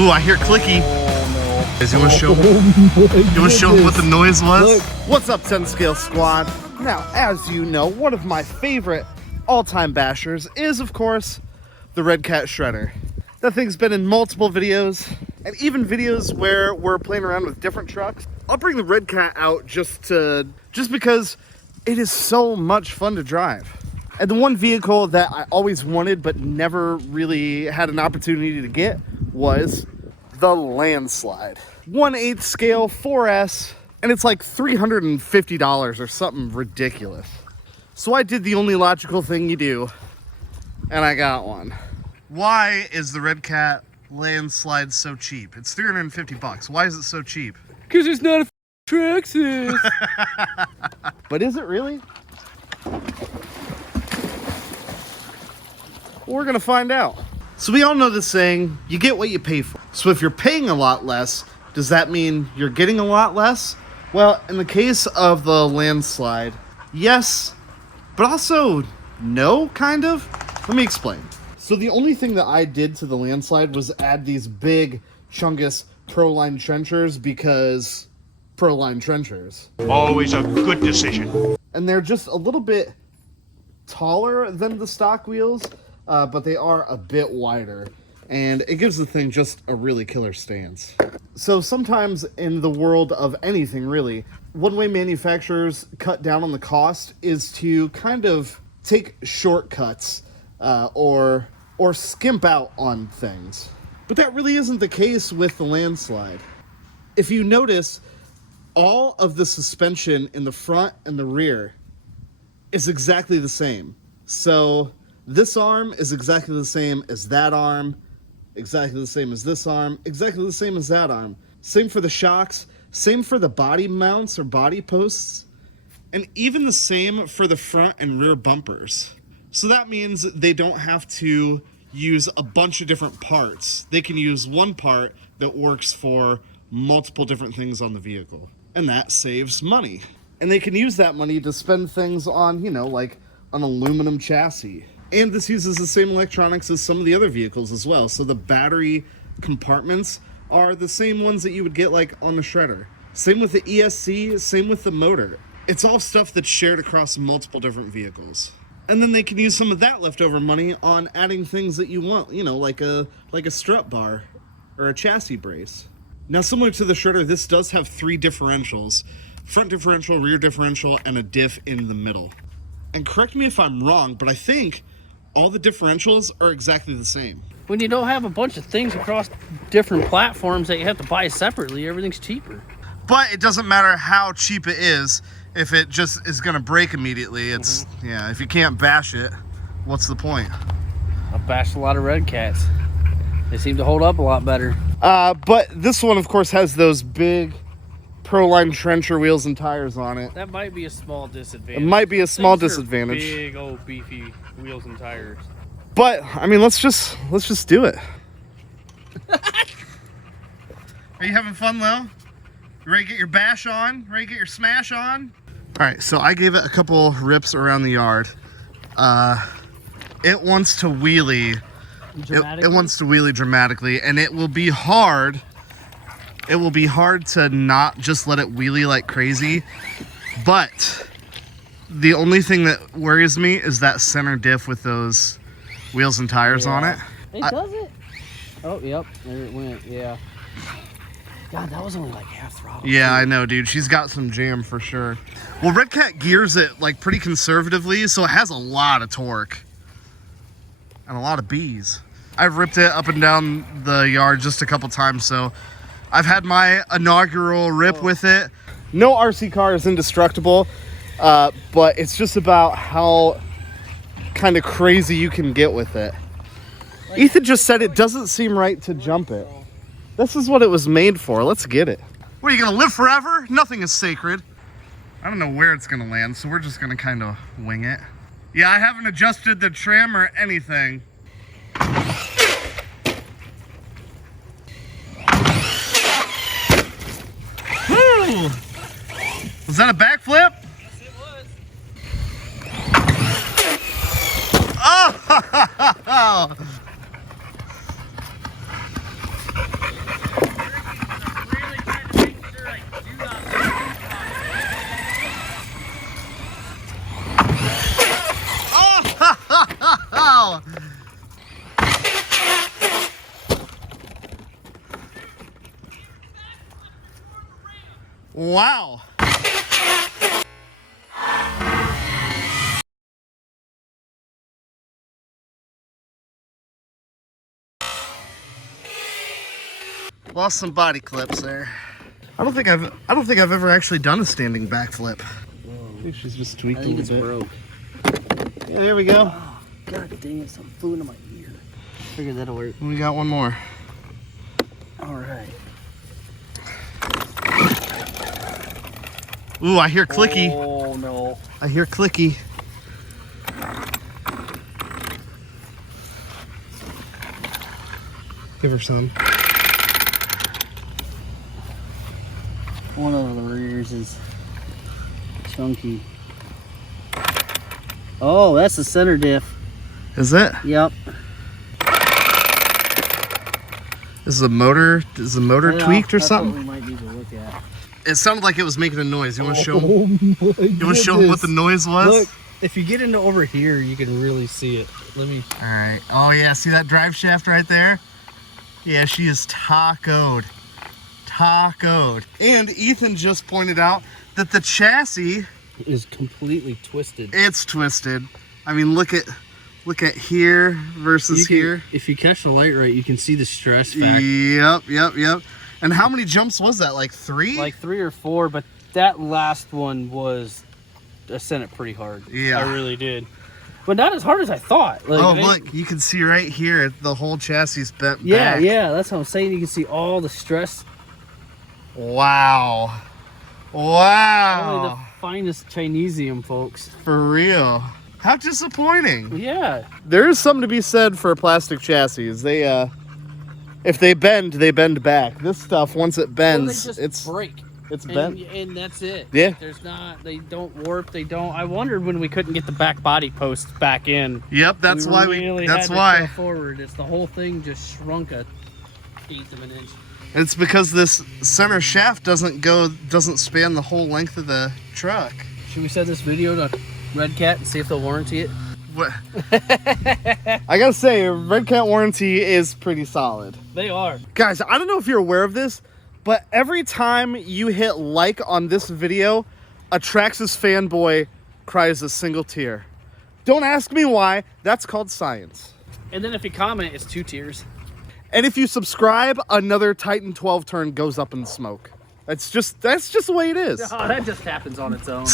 Ooh, I hear clicky. Oh no. You want to show him? You want to show him what the noise was? Look. What's up, 10 Scale Squad? Now, as you know, one of my favorite all-time bashers is, of course, the Redcat shredder. That thing's been in multiple videos, and even videos where we're playing around with different trucks. I'll bring the Redcat out just because it is so much fun to drive. And the one vehicle that I always wanted but never really had an opportunity to get was the Landslide. 1/8 scale 4S, and it's like $350 or something ridiculous. So I did the only logical thing you do, and I got one. Why is the Redcat Landslide so cheap? It's $350. Why is it so cheap? Because it's not a Traxxas. But is it really? We're gonna find out. So we all know the saying, you get what you pay for. So if you're paying a lot less, does that mean you're getting a lot less? Well, in the case of the Landslide, yes, but also no, kind of. Let me explain. So the only thing that I did to the Landslide was add these big Chungus Proline trenchers because Proline trenchers. Always a good decision. And they're just a little bit taller than the stock wheels, but they are a bit wider. And it gives the thing just a really killer stance. So sometimes in the world of anything, really, one way manufacturers cut down on the cost is to kind of take shortcuts or skimp out on things. But that really isn't the case with the Landslide. If you notice, all of the suspension in the front and the rear is exactly the same. So this arm is exactly the same as that arm, exactly the same as this arm, exactly the same as that arm. Same for the shocks, same for the body mounts or body posts, and even the same for the front and rear bumpers. So that means they don't have to use a bunch of different parts. They can use one part that works for multiple different things on the vehicle. And that saves money. And they can use that money to spend things on, you know, like an aluminum chassis. And this uses the same electronics as some of the other vehicles as well. So the battery compartments are the same ones that you would get like on the shredder. Same with the ESC, same with the motor. It's all stuff that's shared across multiple different vehicles. And then they can use some of that leftover money on adding things that you want, you know, like a strut bar or a chassis brace. Now, similar to the shredder, this does have 3 differentials: front differential, rear differential, and a diff in the middle. And correct me if I'm wrong, but I think all the differentials are exactly the same. When you don't have a bunch of things across different platforms that you have to buy separately, everything's cheaper. But it doesn't matter how cheap it is if it just is going to break immediately. It's, yeah, if you can't bash it, what's the point? I've bashed a lot of Redcats. They seem to hold up a lot better. But this one, of course, has those big Proline trencher wheels and tires on it. That might be a small disadvantage. It might be a small Things are disadvantage. Big old beefy wheels and tires. But I mean, let's just do it. Are you having fun, Lil? You ready to get your bash on? Ready to get your smash on? All right, so I gave it a couple rips around the yard. It wants to wheelie. It wants to wheelie dramatically, and it will be hard. It will be hard to not just let it wheelie like crazy. But the only thing that worries me is that center diff with those wheels and tires on it. It does it? Oh, yep. There it went. Yeah. God, that was only like half throttle. Yeah, I know, dude. She's got some jam for sure. Well, Redcat gears it like pretty conservatively, so it has a lot of torque and a lot of B's. I've ripped it up and down the yard just a couple times, so I've had my inaugural rip with it. No RC car is indestructible, but it's just about how kind of crazy you can get with it. Ethan just said it doesn't seem right to jump it. This is what it was made for. Let's get it. What, are you gonna live forever? Nothing is sacred. I don't know where it's gonna land, so we're just gonna kind of wing it. Yeah, I haven't adjusted the trim or anything. Woo! Was that a backflip? Yes, it was. Oh! Wow. Wow. Lost some body clips there. I don't think I've ever actually done a standing backflip. I think she's just tweaked I a think little it's bit. broke. Yeah, there we go. Oh, God dang it, something flew into my ear. Figured that'll work. We got one more. All right. Ooh, I hear clicky. Oh, no. I hear clicky. Give her some. One of the rears is chunky. Oh, that's the center diff. Is it? Yep. Is the motor Yeah, tweaked or that's something? What we might need to look at. It sounded like it was making a noise. You want to show them? Oh my You want to show them what the noise was? Look, if you get into over here, you can really see it. Let me. All right. Oh yeah, see that drive shaft right there? Yeah, she is tacoed. Tacoed. And Ethan just pointed out that the chassis, Is completely twisted. it's twisted. I mean, look at here versus here. If you catch the light right, you can see the stress factor. Yep. And how many jumps was that? Like 3? Like 3 or 4, but that last one was, I sent it pretty hard. Yeah. I really did. But not as hard as I thought. Like, Oh, I mean, look, you can see right here, the whole chassis is bent Yeah, back. yeah, that's what I'm saying. You can see all the stress. Wow. Only Wow. the finest Chinesium, folks. For real. How disappointing. Yeah. There is something to be said for plastic chassis. They, if they bend back. This stuff, once it Well, bends, they just it's break. bent. And that's it. Yeah. There's not, they don't warp, they don't. I wondered when we couldn't get the back body post back in. Yep, that's why really that's had to why. shove forward. It's the whole thing just shrunk a eighth of an inch. It's because this center shaft doesn't span the whole length of the truck. Should we send this video to Redcat and see if they'll warranty it? What? I gotta say, Redcat warranty is pretty solid. They are. Guys, I don't know if you're aware of this, but every time you hit like on this video, a Traxxas fanboy cries a single tear. Don't ask me why. That's called science. And then if you comment, it's 2 tears. And if you subscribe, another Titan 12 turn goes up in smoke. That's just the way it is. Oh, that just happens on its own.